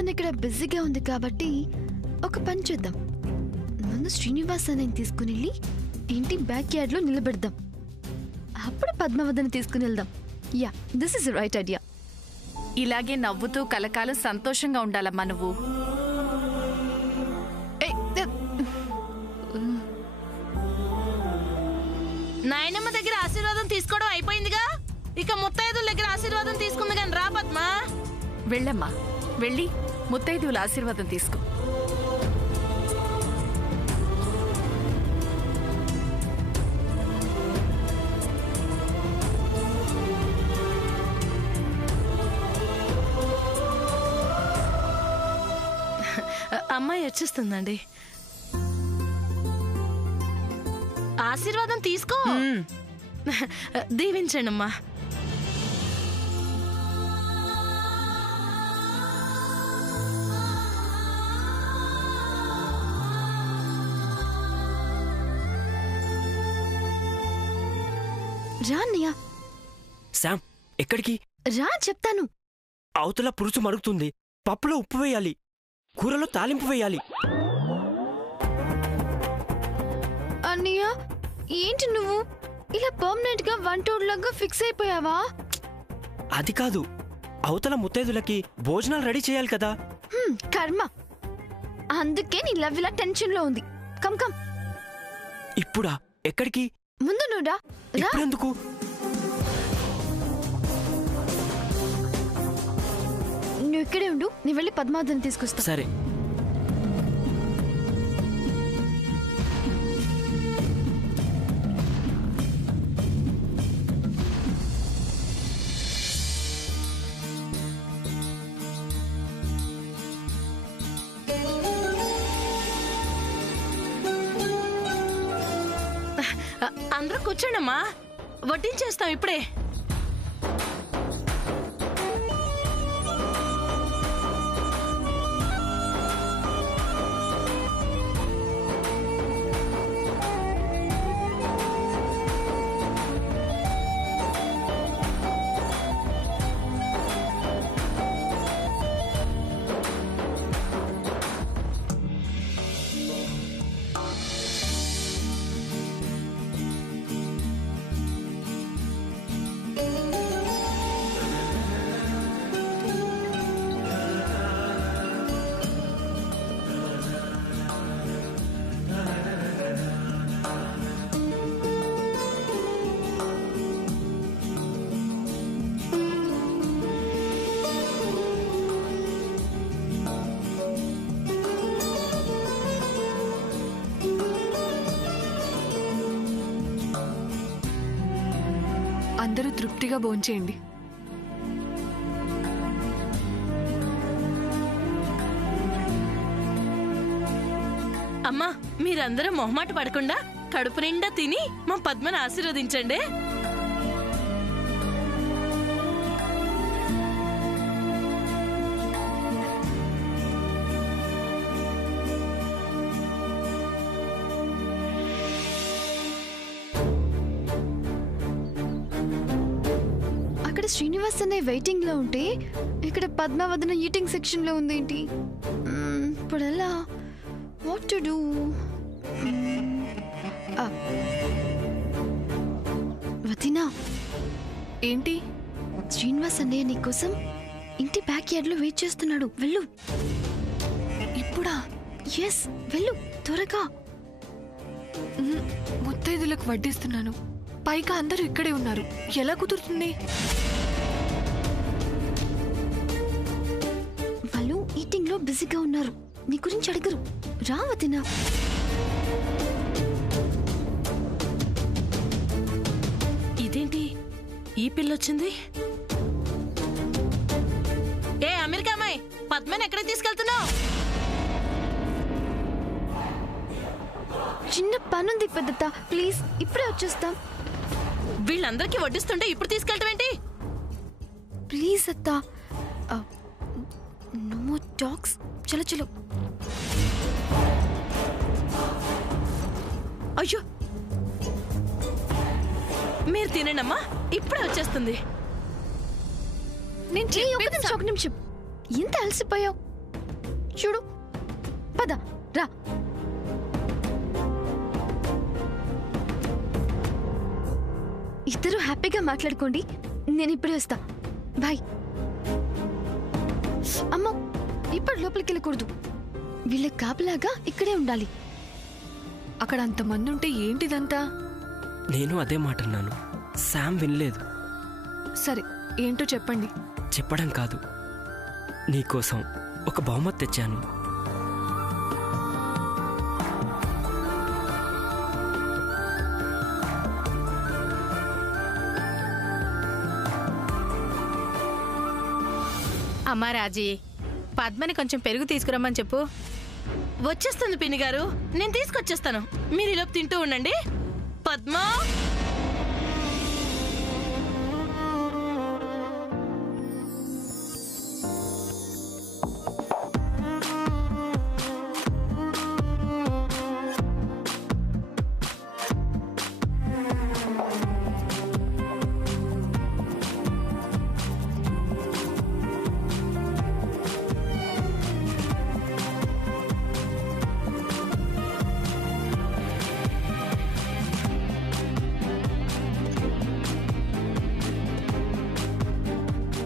పద్మావతిని ఇక్కడ బిజీగా ఉంది కాబట్టి ఒక పని చేద్దాం. ముందు శ్రీనివాస్ అన్నని తీసుకుని వెళ్ళి ఇంటి బ్యాక్ యార్డ్ లో నిలబెడదాం. అప్పుడు పద్మావతిని తీసుకుని వెళ్దాం. Yeah, this is right idea. ఇలాగే నవ్వుతూ కలకాలం సంతోషంగా ఉండాలమ్మా నువ్వు. నాయనమ్మ దగ్గర ఆశీర్వాదం తీసుకోవడం అయిపోయిందిగా, ఇక ముత్తైదుల దగ్గర ఆశీర్వాదం తీసుకుంది కానీ రా పద్మా. వెళ్ళమ్మా, వెళ్ళి ముత్తైదువుల ఆశీర్వాదం తీసుకో. అమ్మాయి వచ్చేస్తుందండి. ఆశీర్వాదం తీసుకో. దీవించండి అమ్మా. రా అన్నయ్య. శామ్, ఎక్కడికి రా చెప్తాను. అవతల పురుచు మరుగుతుంది. పప్పులో ఉప్పు వేయాలి, కూరలో తాలింపు వేయాలి. అన్నయ్య, ఏంటి నువ్వు ఇలా పర్మనెంట్ గా వంటోడ్లాగా ఫిక్స్ అయిపోయావా? అది కాదు, అవతల ముత్తైదులకి భోజనాలు రెడీ చేయాలి కదా. కర్మ. అందుకే నీ లవ్ ఇలా టెన్షన్ లో ఉంది. Come come. ఇప్పుడా? ఎక్కడికి? ముందు నువ్వు రా. ఇప్పుడెందుకు? నువ్వు ఇక్కడే ఉండు, నీ వెళ్ళి పద్మావతిని తీసుకొస్తా. సరే. అందరూ కూర్చోండమ్మా, వడ్డించేస్తాం ఇప్పుడే. అందరూ తృప్తిగా భోంచేయండి. అమ్మా, మీరందరూ మొహమాట పడకుండా కడుపు నిండా తిని మా పద్మను ఆశీర్వదించండి. శ్రీనివాస్ అనే వెయిటింగ్ లో ఉంటే ఇక్కడ పద్మావతిన ఈటింగ్ సెక్షన్ లో ఉంది ఏంటి? ఇప్పుడు ఎలా? What to do? వదినా, ఏంటి? శ్రీనివాస్ అన్నయ్య నీకోసం ఇంటి బ్యాక్ యార్డ్ లో వెయిట్ చేస్తున్నాడు. వెళ్ళు. ఇప్పుడా? ఎస్, వెళ్ళు త్వరగా. ముత్తైదులకు వడ్డిస్తున్నాను, పైగా అందరూ ఇక్కడే ఉన్నారు, ఎలా కుదురుతుంది? వాళ్ళు ఈటింగ్ లో బిజీగా ఉన్నారు, నీ గురించి అడగరు. రా వదినా. ఇదేంటి ఈ పిల్లొచ్చింది? ఏ అమెరికా అమ్మాయి, పద్మని ఎక్కడికి తీసుకెళ్తున్నావు? చిన్న పనుంది పెద్దత, ప్లీజ్ ఇప్పుడే వచ్చేస్తాం. వీళ్ళందరికీ వడ్డిస్తుంటే ఇప్పుడు తీసుకెళ్ళటం ఏంటి? ప్లీజ్ అత్తా, నో మోర్ టాక్స్. చలో చలో. అయ్యో, మీరు తినండమ్మా, ఇప్పుడే వచ్చేస్తుంది. ఒక నిమిషం, ఎంత అలసిపోయావు? చూడు పద రా. ఇద్దరు హ్యాపీగా మాట్లాడుకోండి, నేను ఇప్పుడే వస్తా. బాయ్. అమ్మో, ఇప్పుడు లోపలికి వెళ్ళకూడదు. వీళ్ళ కాపలాగా ఇక్కడే ఉండాలి. అక్కడ అంతమంది ఉంటే ఏంటిదంతా? నేను అదే మాట అన్నాను. శామ్ వినలేదు. సరే, ఏంటో చెప్పండి. చెప్పడం కాదు, నీకోసం ఒక బహుమతి తెచ్చాను. అమ్మా రాజీ, పద్మని కొంచెం పెరుగు తీసుకురమ్మని చెప్పు. వచ్చేస్తుంది పిన్ని గారు, నేను తీసుకొచ్చేస్తాను. మీరు ఈలోపు తింటూ ఉండండి. పద్మ,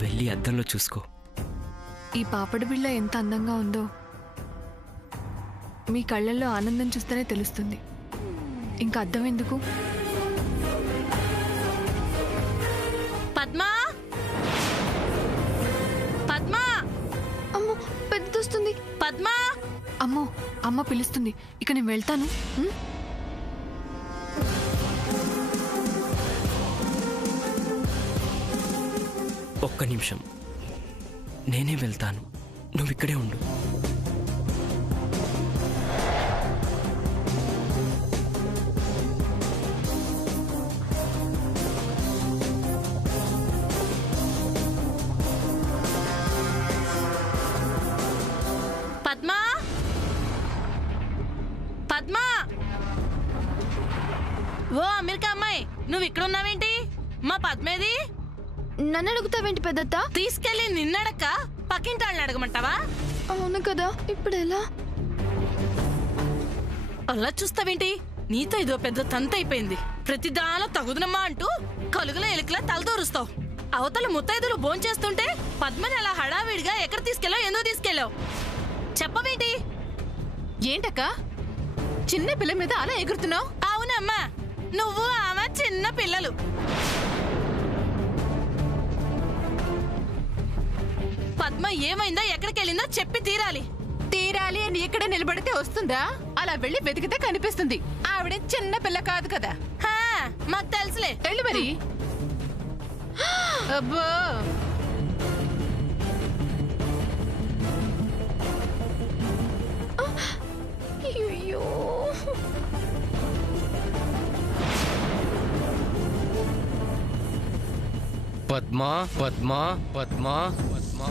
వెళ్ళి అద్దంలో చూసుకో. ఈ పాపడి బిళ్ళ ఎంత అందంగా ఉందో మీ కళ్ళల్లో ఆనందం చూస్తేనే తెలుస్తుంది. ఇంకా అద్దం ఎందుకు? పద్మ, పద్మ, అమ్మో, పెద్దొస్తుంది. పద్మ. అమ్మో, అమ్మ పిలుస్తుంది. ఇక నేను వెళ్తాను. ఉం? ఒక్క నిమిషం, నేనే వెళ్తాను. నువ్వు ఇక్కడే ఉండు. పద్మ, పద్మ. ఓ అమెరికా అమ్మాయి, నువ్వు ఇక్కడ ఉన్నావేంటి? మా పద్మేది? నన్ను అడుగుతావేంటి పెద్దత్త? తీసుకెళ్ళి నిన్నడక్క పక్కింటి వాళ్ళని అడగమంటావా? అవును కదా, ఇప్పుడు ఎలా? అలా చూస్తావేంటి? నీతో ఇదో పెద్ద తంత అయిపోయింది. ప్రతిదాలో తగుదనమ్మా అంటూ కలుగుల ఎలుకలా తలదూరుస్తావు. అవతల ముత్తైదులు భోంచేస్తుంటే పద్మని అలా హడావిడిగా ఎక్కడ తీసుకెళ్ళావు? ఎందుకు తీసుకెళ్ళావు? చెప్పవేంటి? ఏంటక్క చిన్న పిల్ల మీద అలా ఎగురుతున్నావు? అవునమ్మా, నువ్వు ఆమె చిన్న పిల్లలు. పద్మ ఏమైందో, ఎక్కడికి వెళ్ళిందో చెప్పి తీరాలి. తీరాలి అని ఇక్కడ నిలబడితే వస్తుందా? అలా వెళ్ళి వెతికితే కనిపిస్తుంది. ఆవిడ చిన్న పిల్ల కాదు కదా. హా, మాకు తెలుసులే. వెళ్ళు మరి. అబ్బో, అయ్యో, పద్మా పద్మా పద్మా పద్మా.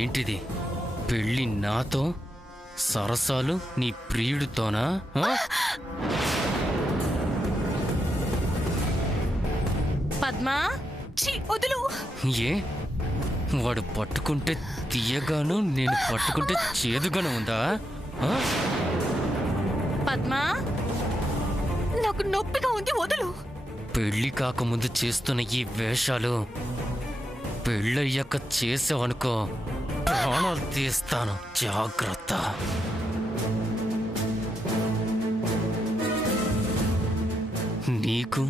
ఏంటిది? పెళ్ళి నాతో, సరసాలు నీ ప్రియుడితోనా? పద్మా, వదులు. ఏ, వాడు పట్టుకుంటే తీయగాను, నేను పట్టుకుంటే చేదుగాను ఉందా? పద్మా, నాకు నొప్పిగా ఉంది, వదులు. పెళ్లి కాకముందు చేస్తున్న ఈ వేషాలు పెళ్ళయ్యాక చేసావనుకో, ప్రాణాలు తీస్తాను. జాగ్రత్త. నీకు,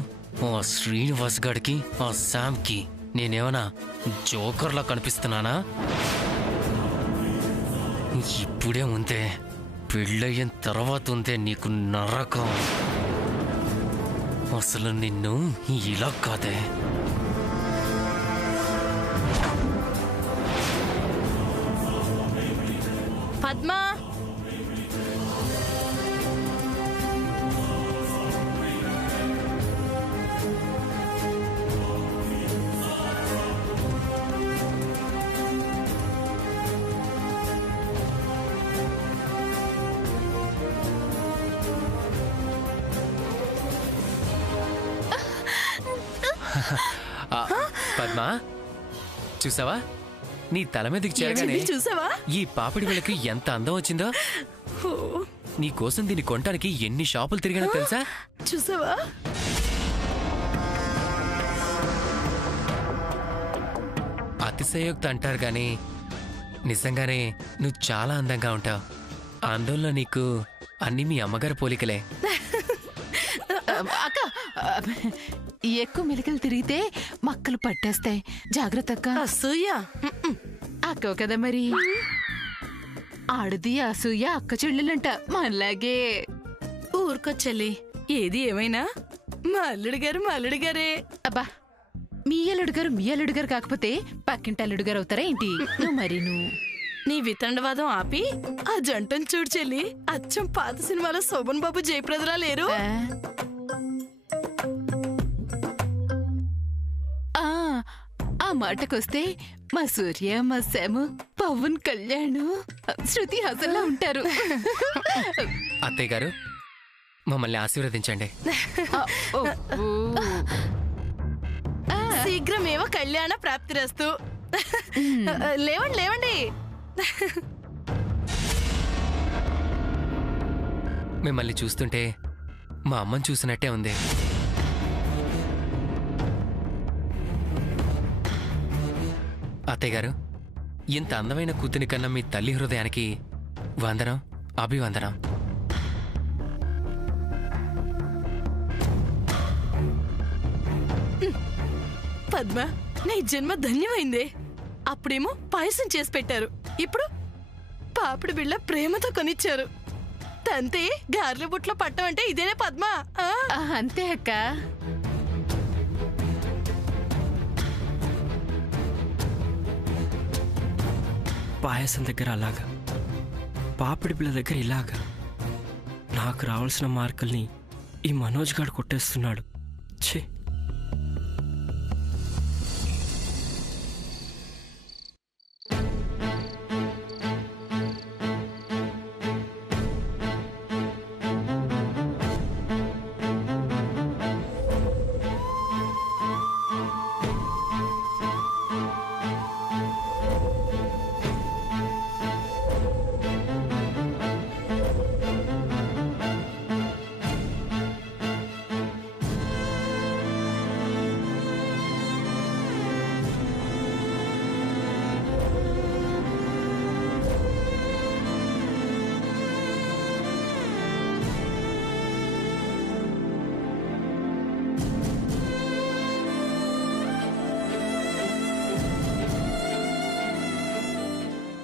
ఆ శ్రీనివాస్ గాడికి, ఆ శామ్కి నేనేమన్నా జోకర్లా కనిపిస్తున్నానా? ఇప్పుడే ఉందే పెళ్ళయిన తర్వాత ఉందే నీకు నరకం. అసలు నిన్ను ఇలా కాదే. పద్మ, పద్మా, చూసావా? నీ తల మీదకి చేరగానే ఏమిటి చూసావా? ఈ పాపిడి వీళ్ళకి ఎంత అందం వచ్చిందో. నీ కోసం దీన్ని కొనడానికి ఎన్ని షాపులు తిరిగానో తెలుసా? చూసావా? అతిశయోక్తి అంటారు గాని నిజంగానే నువ్వు చాలా అందంగా ఉంటావు. అందంలో నీకు అన్ని మీ అమ్మగారి పోలికలే. అక్క, ఎక్కువ మెలికలు తిరిగితే మక్కలు పట్టేస్తాయి. జాగ్రత్త అక్క. అసూయ. అక్క కదా మరి. ఆడది అసూయ అక్క చెల్లెలంట మనలాగే. ఊరుకొచ్చలి, ఏది ఏమైనా మా అల్లుడు గారే. అబ్బా, మీ అల్లుడు గారు కాకపోతే పక్కింటి అల్లుడు గారు అవుతారా ఏంటి? నువ్వు మరి నువ్వు నీ వితండవాదం ఆపి ఆ జంటను చూడు చెల్లి. అచ్చం పాత సినిమాలో శోభన్ బాబు జయప్రదరా లేరు? ఆ మాటకొస్తే మా సూర్య, మా శాము, పవన్ కళ్యాణ్, శృతి హాసన్లా ఉంటారు. అత్తయ్య గారు, మమ్మల్ని ఆశీర్వదించండి. శీఘ్రమేవో కళ్యాణ ప్రాప్తిరస్తు. లేవండి లేవండి. మిమ్మల్ని చూస్తుంటే మా అమ్మని చూసినట్టే ఉంది. అత్తయ్య గారు, ఇంత అందమైన కూతుని కన్నా మీ తల్లి హృదయానికి వందనం, అభివందనం. పద్మ, నీ జన్మ ధన్యమైందే. అప్పుడేమో పాయసం చేసి పెట్టారు, ఇప్పుడు పాపిడి బిళ్ళ ప్రేమతో కొనిచ్చారు. తంతే గార్ల బుట్లో పట్టం అంటే ఇదేనే పద్మ. అంతే అక్క. పాయసం దగ్గర అలాగా, పాపిడి పిల్ల దగ్గర ఇలాగా. నాకు రావాల్సిన మార్కుల్ని ఈ మనోజ్ గాడు కొట్టేస్తున్నాడు. ఛీ.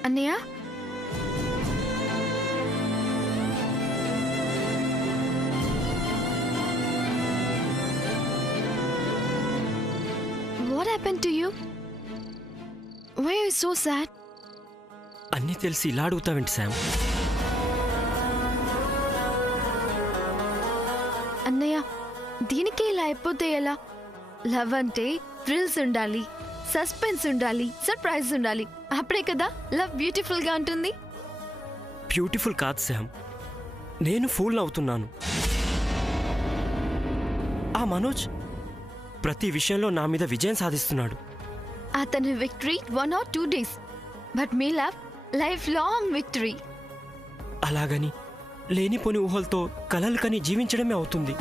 అన్నయ్య, what happened to you? Why are you so sad? అన్నీ తెలిసి ఇలా అడుగుతావేంటి శామ్? అన్నయ్య, దీనికి ఇలా అయిపోతే ఎలా? లవ్ అంటే థ్రిల్స్ ఉండాలి, సస్పెన్స్ ఉండాలి, సర్ప్రైజ్ ఉండాలి. అప్పుడే కదా లవ్ బ్యూటిఫుల్ గా ఉంటుంది. బ్యూటిఫుల్ కాదు శామ్, నేను ఫూల్ అవుతున్నాను. ఆ మనోజ్ ప్రతి విషయంలో నా మీద విజయం సాధిస్తున్నాడు. అతని victory 1 or 2 days, but me love life long victory. అలాగని లేనిపోని ఊహలతో కలలు కని జీవించడమే అవుతుంది.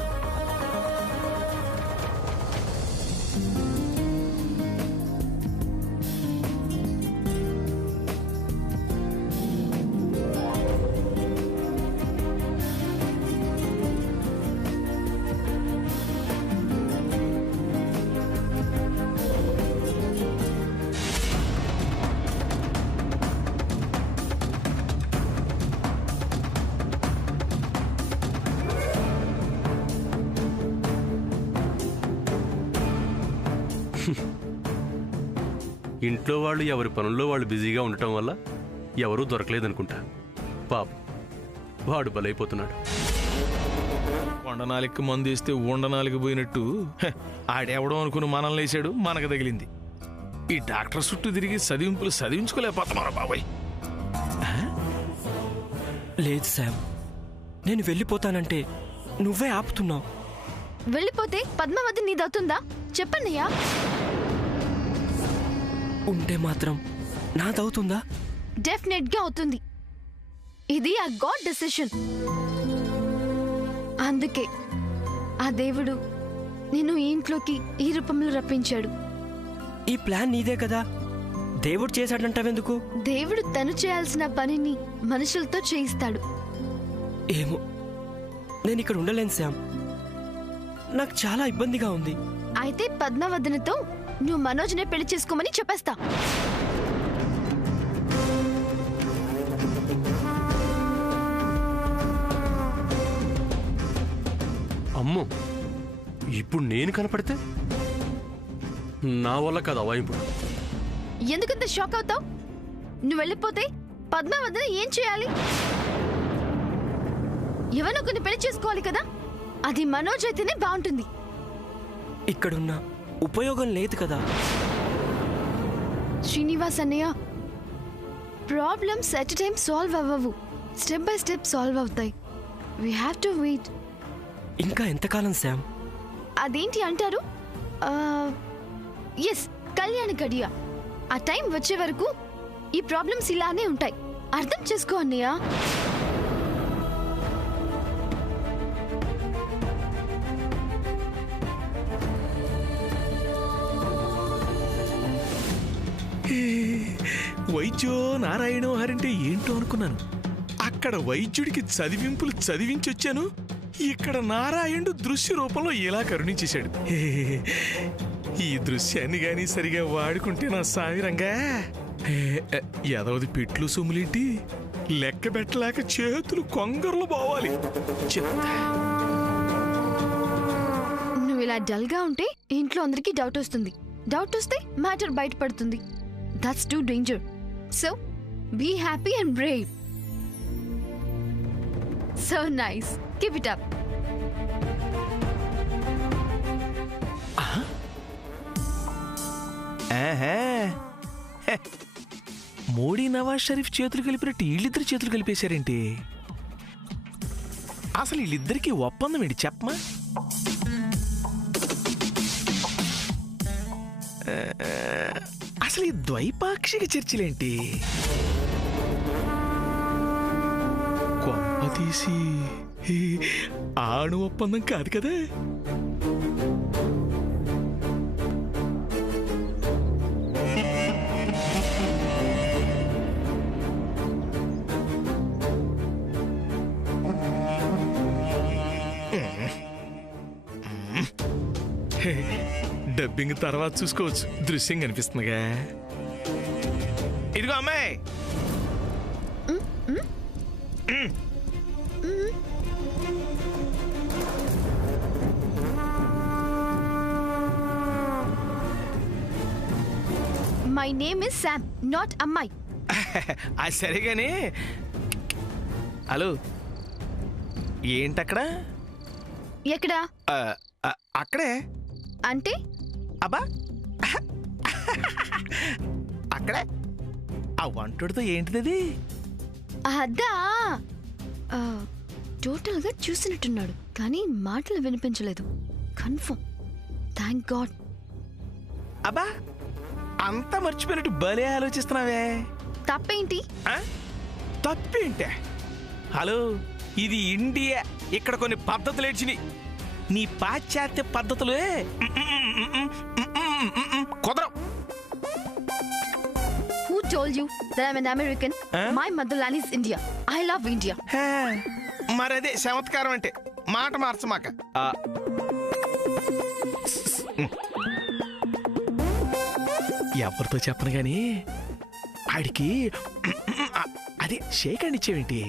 ఇంట్లో వాళ్ళు ఎవరి పనుల్లో వాళ్ళు బిజీగా ఉండటం వల్ల ఎవరూ దొరకలేదనుకుంటా. పాప వాడు బలైపోతున్నాడు. వండనాలికి మందు వేస్తే ఉండనాలికి పోయినట్టు ఆడెవడో అనుకుని మనల్ని వేసాడు, మనకు తగిలింది. ఈ డాక్టర్ చుట్టూ తిరిగి చదివింపులు చదివించుకోలేకపోతున్నారా బాబాయ్? లేదు శామ్, నేను వెళ్ళిపోతానంటే నువ్వే ఆపుతున్నావు. వెళ్ళిపోతే పద్మావతి నీదవుతుందా? చెప్పన్నయ్యా. ఉంటే మాత్రం నాదవుతుందా? డెఫినెట్ గా అవుతుంది. ఇది ఆ గాడ్ డెసిషన్. అందుకే ఆ దేవుడు నిన్ను ఈ ఇంట్లోకి ఈ రూపంలో రప్పించాడు. ఈ ప్లాన్ నీదే కదా, దేవుడు చేశాడంటావెందుకు? దేవుడు తను చేయాల్సిన పనిని మనుషులతో చేయిస్తాడు. ఏమో, నేను ఇక్కడ ఉండలేను శామ్. నాకు చాలా ఇబ్బందిగా ఉంది. అయితే పద్మావతితో నువ్వు మనోజ్నే పెళ్లి చేసుకోమని చెప్పేస్తా. అమ్మో, ఇప్పుడు నేను కనపడితే నా వల్ల కాదు అవాయింపుడు. ఎందుకంత షాక్ అవుతావు? నువ్వు వెళ్ళిపోతే పద్మావతిని ఏం చేయాలి? ఎవరో కొన్ని పెళ్లి చేసుకోవాలి కదా. అది మనోజ్ అయితేనే బాగుంటుంది. ఇక్కడున్న ఉపయోగం లేదు కదా. శ్రీనివాస్ అన్నయ్య, problems at a time solve అవ్వవు, స్టెప్ బై స్టెప్ సాల్వ్ అవుతాయి. We have to wait. ఇంకా ఎంతకాలం శామ్? అదేంటి అంటారు? ఎస్, కళ్యాణ గడియ. ఆ టైం వచ్చే వరకు ఈ ప్రాబ్లమ్స్ ఇలానే ఉంటాయి. అర్థం చేసుకో అన్నయ్య. వైద్యో నారాయణో హరంటే ఏంటో అనుకున్నాను. అక్కడ వైద్యుడికి చదివింపులు చదివించొచ్చాను, ఇక్కడ నారాయణుడు దృశ్య రూపంలో ఇలా కరుణించేశాడు. ఈ దృశ్యాన్ని గాని సరిగా వాడుకుంటే నా సామిరంగా ఎదవది పెట్లు సొమ్ములేంటి లెక్క పెట్టలేక చేతులు కొంగర్లు పోవాలి. చెప్తా. నువ్వు ఇలా డల్ గా ఉంటే ఇంట్లో అందరికీ డౌట్ వస్తుంది. డౌట్ వస్తే మ్యాటర్ బయటపడుతుంది. That's too danger. So be happy and brave. So nice. Keep it up. Modi Nawaz Sharif చేతులు కలిపినట్టు వీళ్ళిద్దరు చేతులు కలిపేశారేంటి? అసలు వీళ్ళిద్దరికి ఒప్పందం ఏంటి చెప్పమా? అసలు ఈ ద్వైపాక్షిక చర్చలేంటి? కొంప తీసి ఆణు ఒప్పందం కాదు కదా? డబ్బింగ్ తర్వాత చూసుకోవచ్చు, దృశ్యం కనిపిస్తుందిగా. ఇదిగో అమ్మాయి, my name is Sam, not అమ్మాయి. అది సరేగాని హలో, ఏంటక్కడ? ఎక్కడా? అక్కడే. అంటే అబ్బా, అక్కడే ఆ వంటుడితో ఏంటిది? అద్దా, టోటల్ గా చూసినట్టున్నాడు కానీ మాటలు వినిపించలేదు. కన్ఫర్మ్. Thank God. అబ్బా, అంతా మర్చిపోయినట్టు భలే ఆలోచిస్తున్నావే. తప్పేంటి? తప్పేంటే? హలో, ఇది ఇండియా. ఇక్కడ కొన్ని పద్ధతులు ఏడ్చినాయి. నీ పాశ్చాత్య పద్ధతులే కుదరం. Who told you that I'm an American? My motherland is India. I love India. మరదే చమత్కారం అంటే. మాట మార్చమాక. ఎవరితో చెప్పను గాని ఆడికి అదే షేక్ అండ్ ఇచ్చేవేంటి?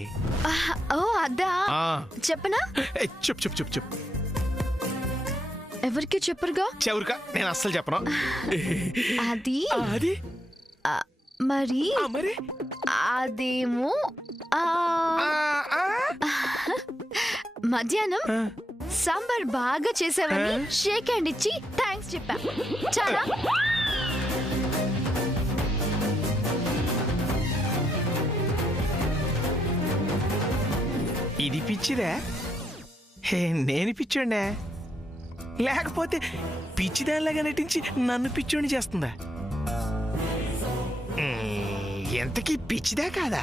ఓ అద్దా, చెప్పనా? చెప్పు చెప్పు చెప్పు చెప్పు. ఎవరికి చెప్పరుగా? చెవురుకా నేను అస్సలు చెప్పను. అది అది ఆ, మరి మరి అదేమో ఆ, మధ్యాహ్నం సాంబార్ బాగా చేసావని షేక్ హ్యాండ్ ఇచ్చి థ్యాంక్స్ చెప్పా. చాలా ఇది పిచ్చిదే? హే, నేను పిచ్చోండే లేకపోతే పిచ్చిదానిలాగా నటించి నన్ను పిచ్చోని చేస్తుందా? ఎంతకీ పిచ్చిదా కాదా?